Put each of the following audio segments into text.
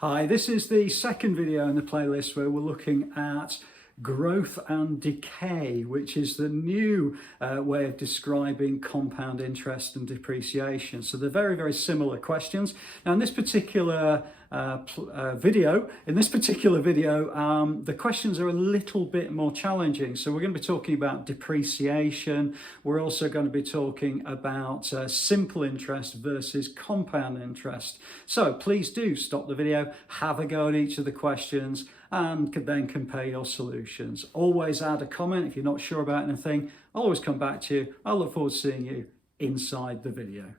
Hi, this is the second video in the playlist where we're looking at growth and decay, which is the new way of describing compound interest and depreciation. So they're very, very similar questions. Now in this particular video, the questions are a little bit more challenging. So we're going to be talking about depreciation. We're also going to be talking about simple interest versus compound interest. So please do stop the video, have a go at each of the questions, and then compare your solutions. Always add a comment if you're not sure about anything. I'll always come back to you. I look forward to seeing you inside the video.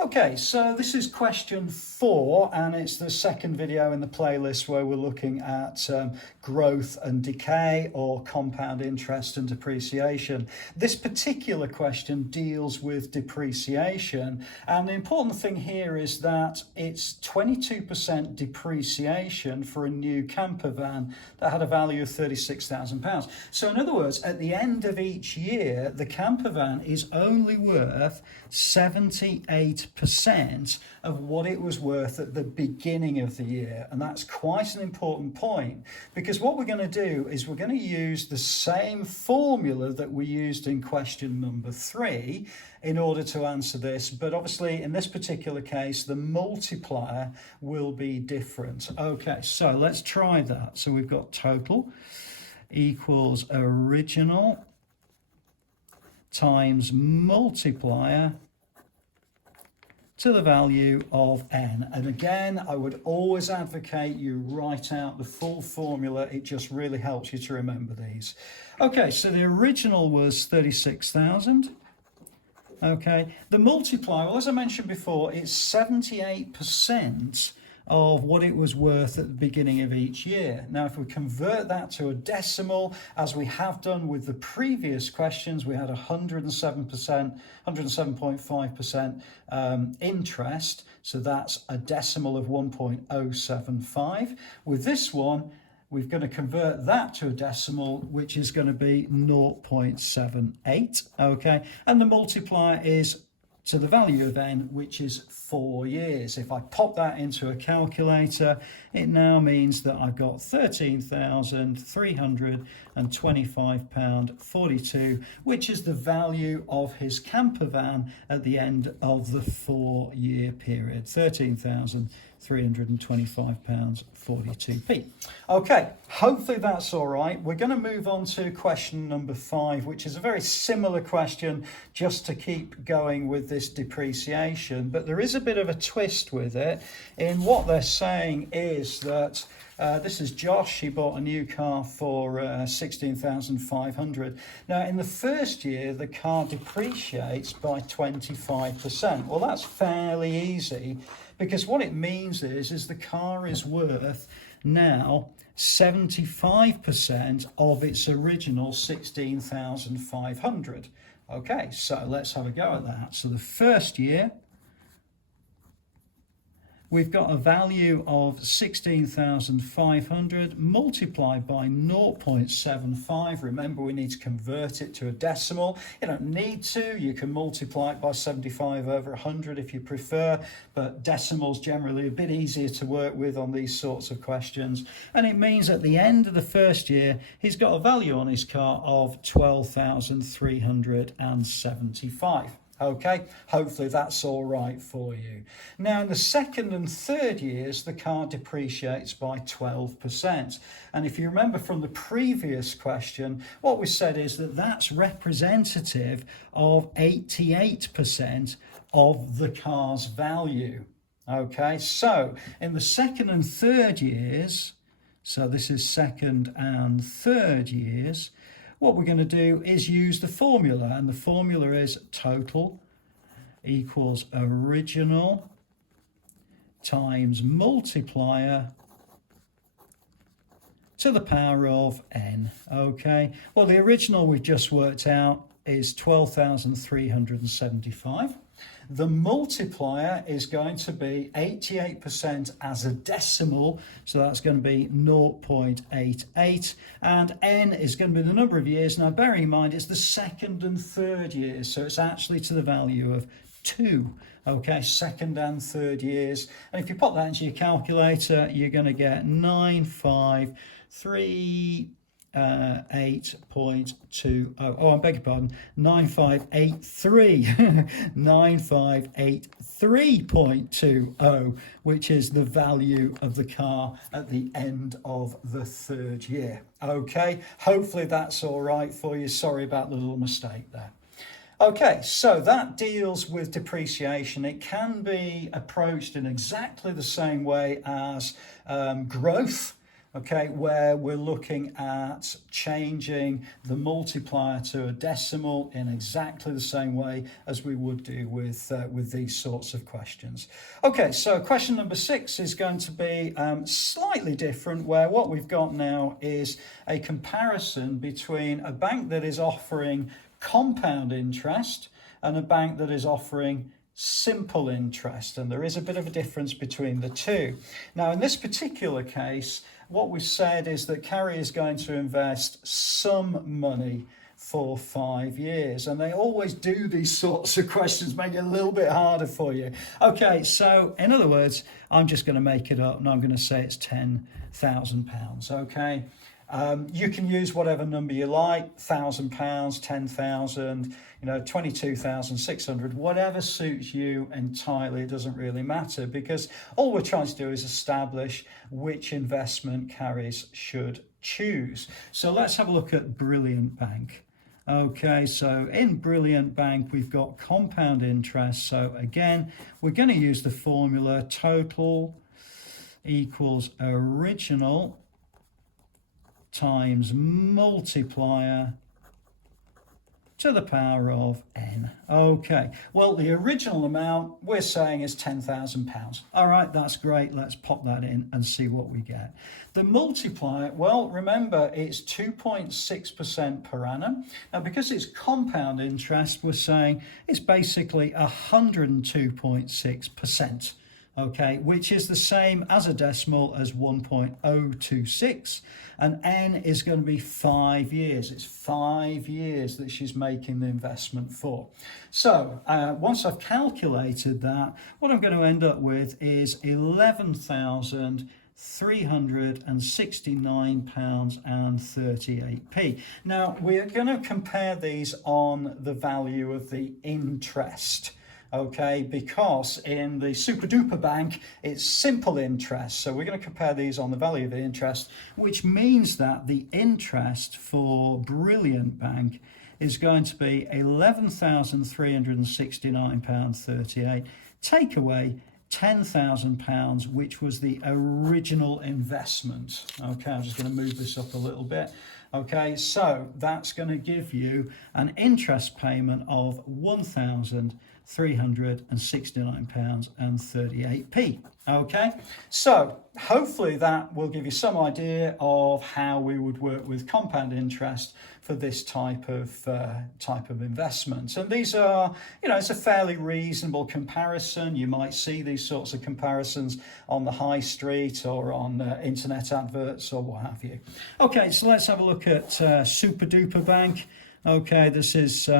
Okay, so this is question 4, and it's the second video in the playlist where we're looking at growth and decay, or compound interest and depreciation. This particular question deals with depreciation, and the important thing here is that it's 22% depreciation for a new camper van that had a value of £36,000. So in other words, at the end of each year, the camper van is only worth 78% of what it was worth at the beginning of the year. And that's quite an important point, because what we're going to do is we're going to use the same formula that we used in question number 3 in order to answer this, but obviously in this particular case the multiplier will be different. Okay, so let's try that. So we've got total equals original times multiplier to the value of n. And again, I would always advocate you write out the full formula. It just really helps you to remember these. Okay, so the original was 36,000. Okay, the multiplier, well, as I mentioned before, it's 78% of what it was worth at the beginning of each year. Now, if we convert that to a decimal, as we have done with the previous questions, we had 107.5% interest, so that's a decimal of 1.075. With this one, we're going to convert that to a decimal, which is going to be 0.78, okay? And the multiplier is to the value of n, which is 4 years. If I pop that into a calculator, it now means that I've got £13,325.42, which is the value of his camper van at the end of the 4-year period. £13,325.42p. Okay, hopefully that's all right. We're going to move on to question number 5, which is a very similar question, just to keep going with this depreciation, but there is a bit of a twist with it. In what they're saying is that this is Josh. He bought a new car for $16,500. Now, in the first year, the car depreciates by 25%. Well, that's fairly easy, because what it means is the car is worth now 75% of its original $16,500. Okay, so let's have a go at that. So the first year, we've got a value of 16,500 multiplied by 0.75. Remember, we need to convert it to a decimal. You don't need to. You can multiply it by 75 over 100 if you prefer, but decimals generally a bit easier to work with on these sorts of questions. And it means at the end of the first year, he's got a value on his car of 12,375. Okay, hopefully that's all right for you. Now, in the second and third years, the car depreciates by 12%. And if you remember from the previous question, what we said is that that's representative of 88% of the car's value. Okay, so in the second and third years, so this is second and third years, what we're going to do is use the formula, and the formula is total equals original times multiplier to the power of n. Okay, well, the original we've just worked out is 12,375. The multiplier is going to be 88% as a decimal, so that's going to be 0.88, and n is going to be the number of years. Now bearing in mind it's the second and third years, so it's actually to the value of 2. Okay, second and third years. And if you put that into your calculator, you're going to get 953 8.20. Oh, I beg your pardon, 9583 9583.20, which is the value of the car at the end of the third year. Okay, hopefully that's all right for you. Sorry about the little mistake there. Okay, so that deals with depreciation. It can be approached in exactly the same way as growth. Okay, where we're looking at changing the multiplier to a decimal in exactly the same way as we would do with these sorts of questions. Okay, so question number 6 is going to be slightly different, where what we've got now is a comparison between a bank that is offering compound interest and a bank that is offering simple interest, and there is a bit of a difference between the two. Now in this particular case, what we've said is that Carys is going to invest some money for 5 years, and they always do these sorts of questions, make it a little bit harder for you. Okay, so in other words, I'm just going to make it up and I'm going to say it's £10,000. Okay, you can use whatever number you like, £1,000, 10,000, 22,600, whatever suits you entirely. It doesn't really matter, because all we're trying to do is establish which investment Carys should choose. So let's have a look at Brilliant Bank. Okay, so in Brilliant Bank, we've got compound interest. So again, we're going to use the formula total equals original times multiplier to the power of n. Okay, well, the original amount we're saying is £10,000. All right, that's great. Let's pop that in and see what we get. The multiplier, well, remember, it's 2.6% per annum. Now, because it's compound interest, we're saying it's basically 102.6%. Okay, which is the same as a decimal as 1.026, and n is going to be 5 years. It's 5 years that she's making the investment for. So once I've calculated that, what I'm going to end up with is £11,369.38. Now, we're going to compare these on the value of the interest. Okay, because in the super duper bank, it's simple interest. So we're going to compare these on the value of the interest, which means that the interest for Brilliant Bank is going to be £11,369.38. Take away £10,000, which was the original investment. Okay, I'm just going to move this up a little bit. Okay, so that's going to give you an interest payment of £1,369.38. Okay, so hopefully that will give you some idea of how we would work with compound interest for this type of investment. And these are, it's a fairly reasonable comparison. You might see these sorts of comparisons on the high street or on internet adverts or what have you. Okay, so let's have a look at Super Duper Bank. Okay, this is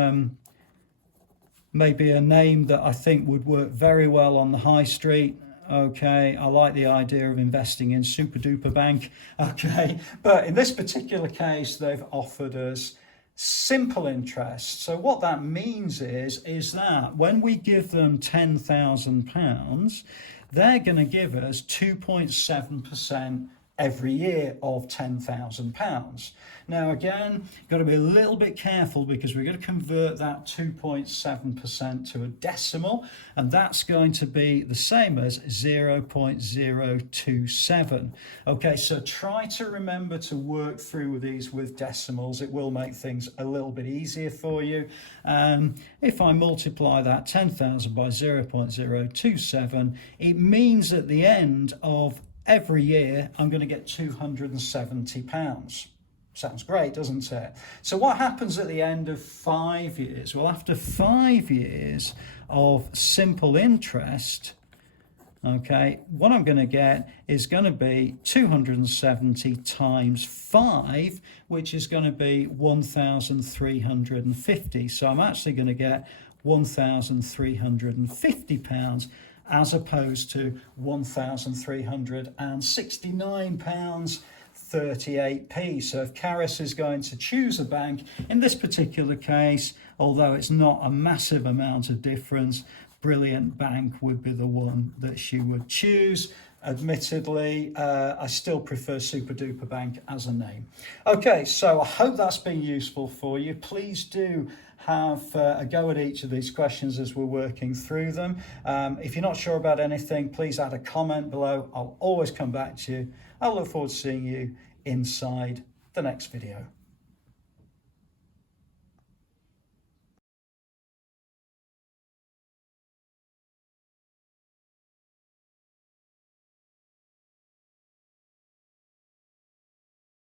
maybe a name that I think would work very well on the high street. Okay, I like the idea of investing in Super Duper Bank. Okay, but in this particular case, they've offered us simple interest. So what that means is that when we give them £10,000, they're going to give us 2.7% every year of £10,000. Now again, got to be a little bit careful, because we're going to convert that 2.7% to a decimal, and that's going to be the same as 0.027. Okay, so try to remember to work through these with decimals. It will make things a little bit easier for you. If I multiply that 10,000 by 0.027, it means at the end of every year I'm going to get £270. Sounds great, doesn't it? So what happens at the end of 5 years? Well, after 5 years of simple interest, okay, what I'm going to get is going to be 270 times 5, which is going to be 1,350. So I'm actually going to get £1,350 as opposed to £1,369.38p. So if Carys is going to choose a bank, in this particular case, although it's not a massive amount of difference, Brilliant Bank would be the one that she would choose. Admittedly, I still prefer Super Duper Bank as a name. Okay, so I hope that's been useful for you. Please do have a go at each of these questions as we're working through them. If you're not sure about anything, please add a comment below. I'll always come back to you. I look forward to seeing you inside the next video.